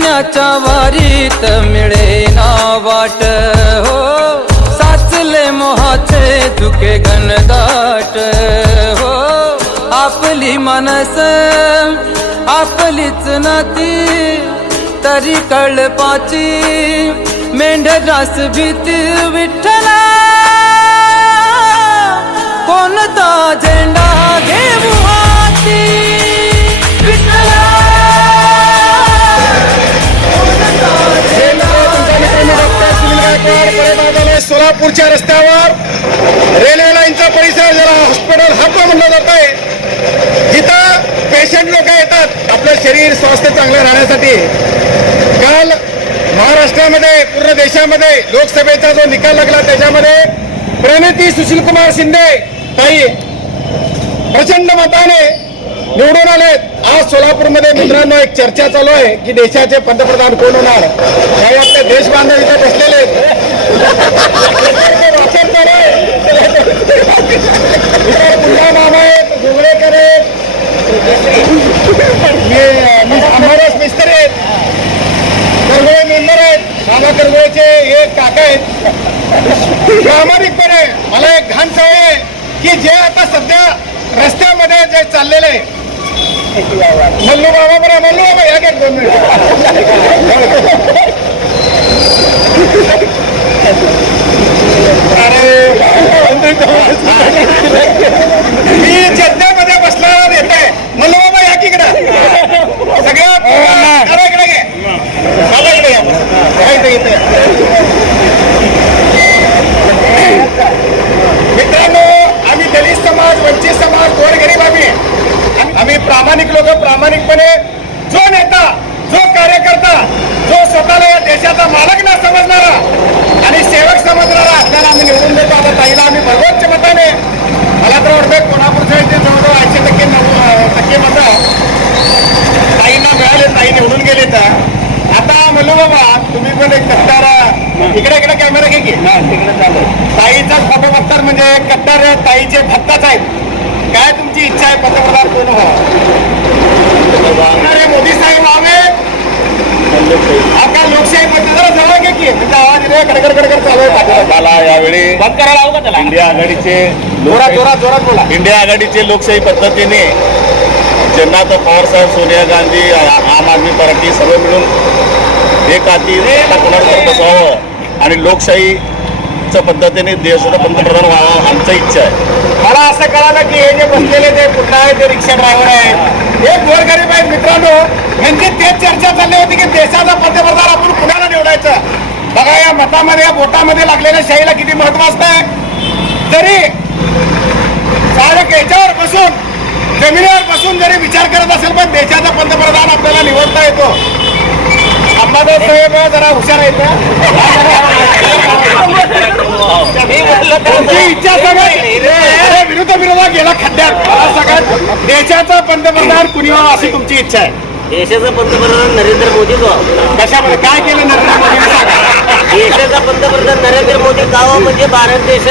सोन्याच्या वारीत मिळेना वाट हो, साचले मोहाचे धुके घनदाट हो. आपली मनस आपलीच नाती तरी कळपाची मेंढरास भीती विठ्ठला. कोणता झेंडा घेऊ हाती विठ्ठला. सोलापूरच्या रस्त्यावर रेल्वे लाईनचा परिसर ज्याला हॉस्पिटल हब म्हणलं जात आहे, जिथं पेशंट लोक येतात आपलं शरीर स्वास्थ्य चांगलं राहण्यासाठी. काल महाराष्ट्रामध्ये पूर्ण देशामध्ये लोकसभेचा जो निकाल लागला त्याच्यामध्ये प्रणिती सुशीलकुमार शिंदे ताई प्रचंड मताने निवडून आलेत. आज सोलापूरमध्ये मित्रांनो एक चर्चा चालू आहे की देशाचे पंतप्रधान कोण होणार. काही आपले देश बांधव इथे बसलेले मामा आहेत, जोगळेकर आहेत, अंबादास मिस्त्री आहेत, करगोळे मेंबर आहेत, मामा करगोळेचे हे काका आहेत. प्रामाणिकपणे मला एक घाण सवय आहे की जे आता सध्या रस्त्यामध्ये जे चाललेलं आहे मल्लू बाबा बरं मल्लू बाबा या घ्या 2 मिनिट. मी चर्चेमध्ये बसला येते मल्लू बाबा या तिकडे सगळ्या इकडे घे बाबा इकडे या मित्रांनो. आम्ही दलित समाज वंचित समाज गोरगरीब आम्ही प्रामाणिक लोक प्रामाणिकपणे जो नेता जो कार्यकर्ता जो स्वतःला या देशाचा मालक न समजणारा आणि सेवक समजणारा आपल्याला आम्ही निवडून देतो. आता ताईला आम्ही भरवोच्च मताने मला तर वाटतं कोल्हापूरच्या इथे जवळजवळ 80% मतं ताईंना मिळाले. ताई निवडून गेले. तर आता म्हणलो बाबा तुम्ही पण एक कट्टार इकडे कॅमेरा घे की तिकडे चालू ताईचाच फोटो बघतात म्हणजे कट्टार ताईचे भक्तच आहेत. काय तुमची इच्छा आहे पंतप्रधान कोण व्हावं. मोदी साहेब व्हावे आता लोकशाही पद्धतीला जवळ घे की तुमचा आवाज कडकड चालू आहे. मला यावेळी बंद करायला हवं का त्याला. इंडिया आघाडीचे जोरात बोला. इंडिया आघाडीचे लोकशाही पद्धतीने ज्यांना तर पवार साहेब सोनिया गांधी आम आदमी पार्टी सर्व मिळून एक हाती कोणाकडे बसवावं आणि लोकशाहीच्या पद्धतीने देशाचा पंतप्रधान व्हावा आमची इच्छा आहे. मला असं कळालं की हे जे बसलेले ते कुठला आहे ते रिक्षा ड्रायव्हर आहेत हे गोरगरीब आहेत. मित्रांनो यांची तेच चर्चा चालली होती की देशाचा पंतप्रधान आपण कुणाला निवडायचं. बघा या मतामध्ये या बोटामध्ये लागलेल्या शाहीला किती महत्व असतंय. जरी याच्यावर बसून जमिनीवर बसून जरी विचार करत असेल पण देशाचा पंतप्रधान आपल्याला निवडता येतो. अंबादास साहेब जरा हुशार आहेत ना. इच्छा सगळ्यात विरोधा गेला खड्ड्यात. सगळ्यात देशाचा पंतप्रधान कुणी व्हावं अशी तुमची इच्छा आहे. देशाचा पंतप्रधान नरेंद्र मोदीच व्हावं. कशामध्ये काय केलं नरेंद्र मोदीने सांगा. देशाचा पंतप्रधान नरेंद्र मोदी व्हावं म्हणजे भारत देश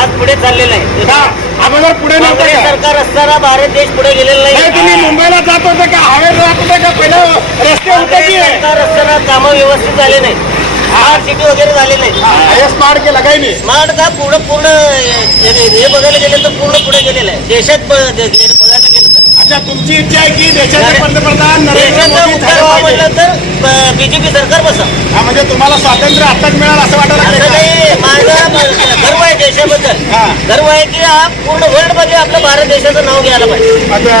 आज पुढे चाललेला आहे. का अगोदर पुढे नव्हतं काँग्रेस का? सरकार असताना भारत देश पुढे गेलेला नाही, तुम्ही नाही. मुंबईला जात होते का हवेत जात होते का पहिलं रस्ते होते की काँग्रेस सरकार असताना कामं व्यवस्थित झाले नाही. स्मार्ट सिटी वगैरे झाले नाही. स्मार्ट केला काही नाही. स्मार्ट का पूर्ण हे बघायला गेलं तर पूर्ण पुढे गेलेलं आहे देशात बघायला गेलं तर. अच्छा तुमची इच्छा आहे की देशाचे पंतप्रधान नरेंद्र देशाचा मोदी उद्धार झाले व्हावं पाहिजे. म्हणलं तर बीजेपी सरकार बसा. हा म्हणजे तुम्हाला स्वातंत्र्य आताच मिळालं असं वाटायला असं लागलं का? काही माझा गर्व आहे देशाबद्दल. हा. गर्व आहे की हा पूर्ण वर्ल्ड मध्ये आपलं भारत देशाचं नाव घ्यायला पाहिजे. आता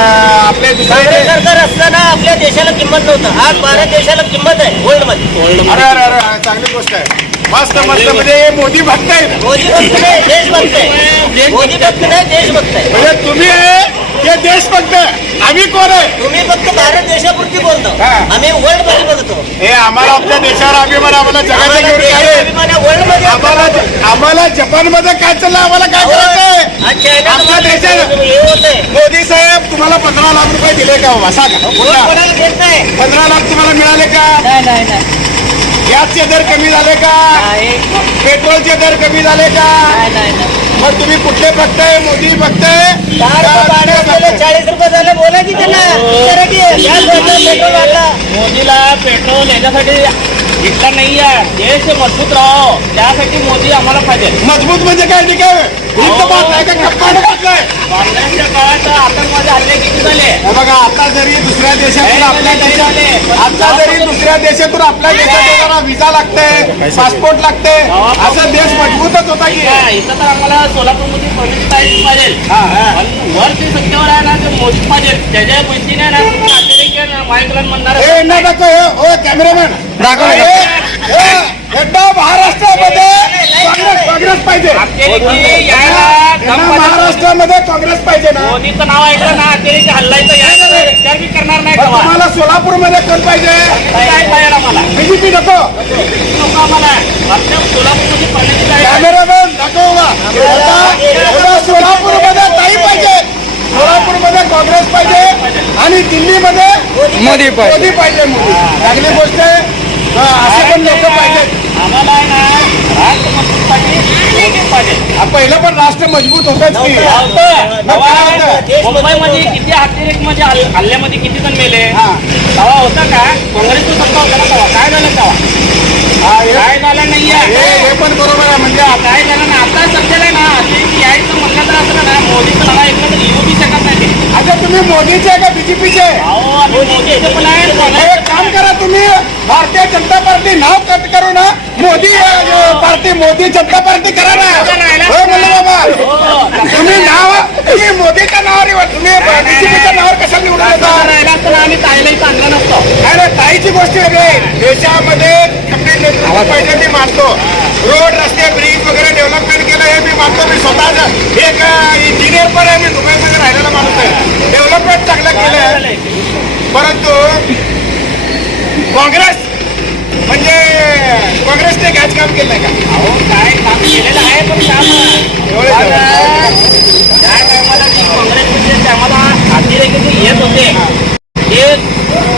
आपले काँग्रेस दुसरे सरकार असताना आपल्या देशाला किंमत नव्हतं. आज भारत देशाला किंमत आहे वर्ल्ड मध्ये. अरे चांगली गोष्ट आहे. मस्त म्हणजे हे मोदी भक्त आहेत. मोदी भक्त नाही देशभक्त आहे. मोदी भक्त नाही देशभक्त आहे. म्हणजे तुम्ही हे देशभक्त आम्ही कोण आहे. तुम्ही फक्त भारत देशापुरती बोलतो. हा. आम्ही वर्ल्ड मध्ये बघतो. हे आम्हाला आपल्या देशावर अभिमान आम्हाला जगाच्या घेऊन काय आहे? वर्ल्ड मध्ये आम्हाला जपानमध्ये काय चाललं आम्हाला काय करायचंय. आपल्या देशात हे होतंय. मोदी साहेब तुम्हाला 15 लाख रुपये दिले का बाबा सांगा. कोणाला घेत नाही. 15 लाख तुम्हाला मिळाले का. नाही गॅसचे दर कमी झाले का. पेट्रोलचे दर कमी झाले का. मग तुम्ही कुठले बघताय? मोदी बघताय? 40 रुपये झाले, बोला की त्यांना. विचारा की, गॅस वाढला, पेट्रोल वाढला. मोदीला पेट्रोल याच्यासाठी इतका नाही आहे. देश मजबूत राहो त्यासाठी मोदी आम्हाला पाहिजे. मजबूत म्हणजे काय? ठीक आहे, हिंद बांधलाय का कप्पाने बांधलाय? काँग्रेसच्या काळात आतंकवादी हल्ले किती झाले? हे बघा, आता जरी दुसऱ्या देशातून आपल्या देशात आता जरी दुसऱ्या देशातून आपल्या देशात येणारा विजा लागतंय, पासपोर्ट लागतंय, असं देश मजबूतच होता की. इथं तर आम्हाला सोलापूरमध्ये परमिट पाहिजे. पण वर ते सत्तेवर आहे ना, ते मोदी पाहिजे. त्याच्या गोष्टीने ना अतिरेकी मायकलन म्हणणार हे ना दाखव, हो कॅमेरामॅन एकदा महाराष्ट्रामध्ये काँग्रेस पाहिजे. अतिरेकी यायला यांना महाराष्ट्रामध्ये काँग्रेस पाहिजे ना. मोदीचं नाव ऐकलं ना, अतिरेकी हल्लायचं यायला विचार बी करणार नाही पण तेव्हा. तुम्हाला सोलापूरमध्ये कोण पाहिजे? काय पाहिजे आम्हाला? बीजेपी नको. लोक आम्हाला आमच्या सोलापूरमध्ये पडण्याची काय कॅमेरामॅन दाखव बा. आता सोलापूरमध्ये ताई पाहिजे, सोलापूरमध्ये काँग्रेस पाहिजे आणि दिल्लीमध्ये मोदी पाहिजे. चांगली गोष्ट आहे. असे पण लोक पाहिजेत. आम्हाला आहे ना राष्ट्र मजबूत पाहिजे, मोदी पाहिजे. पहिलं पण राष्ट्र मजबूत होतच की. मुंबईमध्ये किती अतिरेक म्हणजे हल्ल्यामध्ये किती जण मेले हा. तेव्हा होता का? काँग्रेसचं सत्ता होता ना तेव्हा. काय झालं तेव्हा? काय झालं नाहीये. हे पण बरोबर आहे. म्हणजे काय झालं ना आता सध्याला ना अतिरेकी यायचं म्हणलं तर असं ना मोदीचं नाव ऐकलं तर येऊ बी शकत नाही ते. आता तुम्ही मोदीचे का बीजेपीचे? अहो आम्ही मोदीचं पण आहे, एक काँग्रेसचं काम करा, तुम्ही भारतीय जनता पार्टी नाव कट करू ना, मोदी पार्टी, मोदी जनता पार्टी करा ना. हो म्हणलं बाबा, तुम्ही मोदीच्या नावावर तुम्ही बीजेपीच्या नावावर कशाला निवडून येता? राहिला असताना आम्ही ताईलाही चांगला नसतो. अरे ताईची गोष्ट वेगळी आहे. देशामध्ये कपडे नेतृत्व पाहिजे, मी मानतो. रोड, रस्ते, ब्रिज वगैरे डेव्हलपमेंट केलं हे मी मानतो. मी स्वतःच एक इंजिनियर पण आहे. मी दुबईमध्ये राहिलेला माणूस आहे. डेव्हलपमेंट चांगलं केलं, परंतु काँग्रेस म्हणजे काँग्रेसने काहीच काम केलं नाही का? अहो काय काम केलेलं आहे पण काम त्या टायमाला जी काँग्रेसमध्ये आम्हाला अतिरेकी जे येत होते ते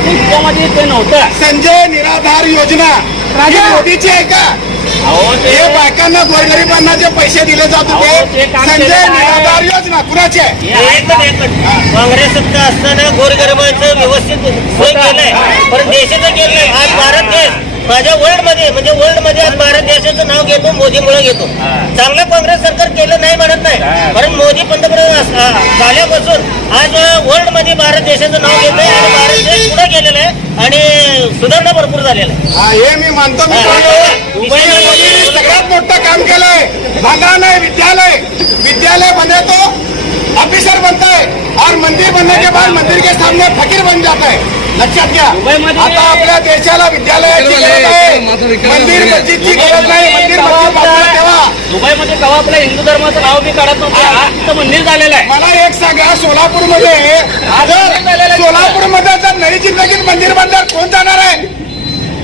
तुमच्यामध्ये ते नव्हतं. संजय निराधार योजना ही मोदीची आहे का? अहो ते हे बायकांना, गोरगरिबांना जे पैसे दिले जात अहो, ते होते, काम संजय केलेलं आहे. निराधार योजना कुणाची आहे? काँग्रेस सत्ता असताना गोरगरिबांचं व्यवस्थित सोय केलंय, पण देशाचं केलं नाही. आज भारत देश माझ्या वर्ल्डमध्ये म्हणजे वर्ल्डमध्ये आज भारत देशाचं नाव घेतो, मोदीमुळे घेतो. चांगलं काँग्रेस सरकार केलं नाही म्हणत नाही, कारण मोदी पंतप्रधान झाल्यापासून आज वर्ल्डमध्ये भारत देशाचं नाव घेतोय आणि भारत देश पुढे गेलेला आहे आणि सुधारणा भरपूर झालेला आहे. हे मी मानतो. मोदीने सगळ्यात मोठं काम केलंय. भांडा नाही, विद्यालय बने तो ऑफिसर बनता है और मंदिर बनने के बाद मंदिर के सामने फकीर बन जाता है. लक्षात घ्या. आता आपल्या देशाला विद्यालयाची गरज आहे, मंदिर मस्जिदची गरज नाही. मंदिर मस्जिद बाजूला ठेवा. दुबईमध्ये कवा आपल्या हिंदू धर्माचं नाव बी काढत नव्हतं. आज तिथं मंदिर झालेलं आहे. मला एक सांगा, सोलापूरमध्ये जर नई जिंदगीत मंदिर बांधणार कोण जाणार आहे?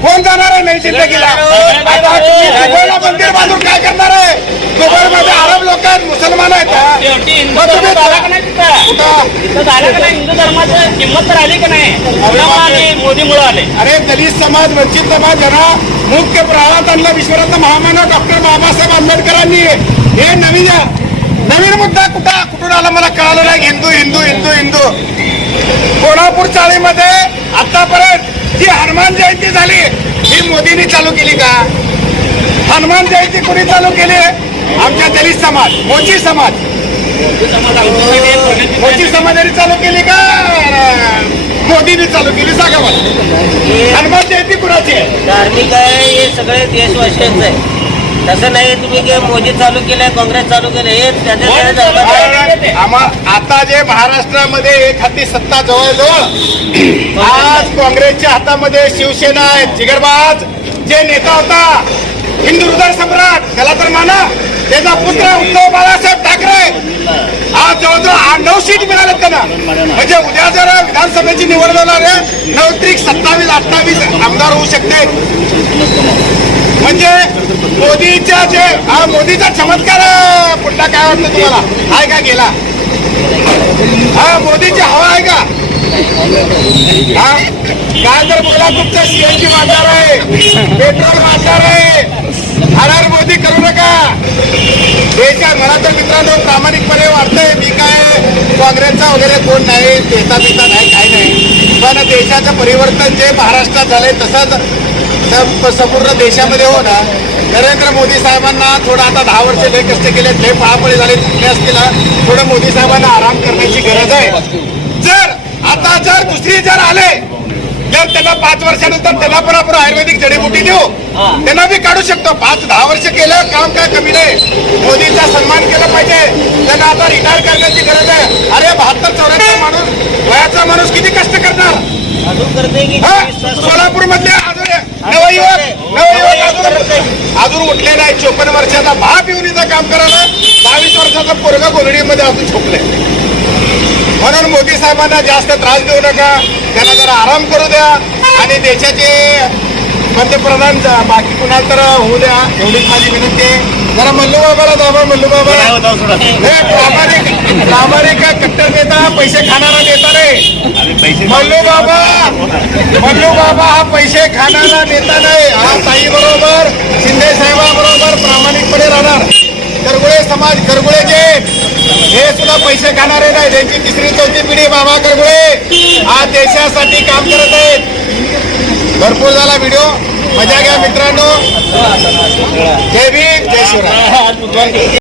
कोण जाणार आहे नई जिंदगीला? आता तुम्ही दुबईला मंदिर बांधून काय करणार आहे? दुबईमध्ये अरब लोक आहेत, मुसलमान आहेत. शेवटी हिंदू धर्म झाला का नाही तिथं? कुठं? तिथं झालं का नाही? हिंदू धर्माचं किंमत तर आली का नाही? कोणामुळे आली? मोदीमुळे आले. अरे दलित समाज, वंचित समाज यांना मुख्य प्रवाहात आणलं विश्वरत्न महामानव डॉक्टर बाबासाहेब आंबेडकरांनी. हे नवीन मुद्दा कुठून आला मला कळालं नाही. हिंदू हिंदू हिंदू हिंदू. कोल्हापूर चाळीमध्ये आतापर्यंत जी हनुमान जयंती झाली ही मोदींनी चालू केली का? हनुमान जयंती कोणी चालू केली? आमच्या दलित समाज, मोची समाज, मोची समाजाने चालू केली का मोदींनी चालू केली? सांगा मला. हनुमान जयंती कुणाची आहे? धार्मिक आहे, हे सगळे देशवासियांचं आहे. तसं नाही तुम्ही की मोदी चालू केलंय, काँग्रेस चालू केलंय, हे आता जे महाराष्ट्रामध्ये एक हाती सत्ता जवळजवळ आज काँग्रेसच्या हातामध्ये शिवसेना आहे. जिगरबाज जे नेता होता, हिंदू हृदय सम्राट, त्याला तर माना, त्याचा पुत्र उद्धव बाळासाहेब ठाकरे आज जवळजवळ 9 सीट मिळाले त्यांना. म्हणजे उद्या जर विधानसभेची निवड होणार आहे, 9 27-28 आमदार होऊ शकते. म्हणजे मोदीचा चमत्कार पुढला काय वाटतं तुम्हाला? आहे का गेला? मोदीची हवा आहे का? काय तर बोला, तुमचं सीएनजी वाढणार आहे, पेट्रोल वाढणार आहे. हर मोदी करू नका. देशात मला तर मित्रांनो प्रामाणिकपणे वाटतंय. मी काय काँग्रेसचा वगैरे कोण नाही, देता बिता नाही, काय नाही. पण देशाचं परिवर्तन जे महाराष्ट्रात झालंय तसंच संपूर्ण देशामध्ये हो ना. नरेंद्र मोदी साहेबांना थोडं आता 10 वर्ष लय कष्ट केलेत, लय पळापळी झाले, चुकले असतील. थोडं मोदी साहेबांना आराम करण्याची गरज आहे. जर दुसरी आले तर त्यांना 5 वर्षानंतर त्यांना पण आपण आयुर्वेदिक जडीबुटी देऊ, त्यांना बी काढू शकतो. 5-10 वर्ष केलं काम काय कमी नाही. मोदीचा सन्मान केला पाहिजे. त्यांना आता रिटायर करण्याची गरज आहे. अरे 72-74 माणूस वयाचा माणूस किती कष्ट करणार. अजून करते की सोलापूर मधले नवयुवक अजून उठले नाही. 54 वर्षाचा बाप येऊन इथं काम करायला, 22 वर्षाचा पोरगा गोंधळीमध्ये अजून झोपले. म्हणून मोदी साहेबांना जास्त त्रास देऊ नका, त्यांना जरा आराम करू द्या आणि देशाचे पंतप्रधान बाकी कुणाला तर होऊ द्या, एवढीच माझी विनंती आहे. जरा मल्लू बाबाला दाबा. मल्लू बाबा हे प्रामाणिक कट्टर नेता, पैसे खाणारा नेता नाही. मल्लू बाबा हा पैसे खाणारा नेता नाही. हा ताई बरोबर, शिंदे साहेबाबरोबर प्रामाणिकपणे राहणार. करगुळे समाज, करगुळे जे हे सुद्धा पैसे खाणारे नाही. त्यांची 3री-4थी पिढी बाबा करगुळे हा देशासाठी काम करत आहेत. भरपूर झाला व्हिडिओ, मजा घ्या मित्रांनो. जय भीम, जय शिवराय.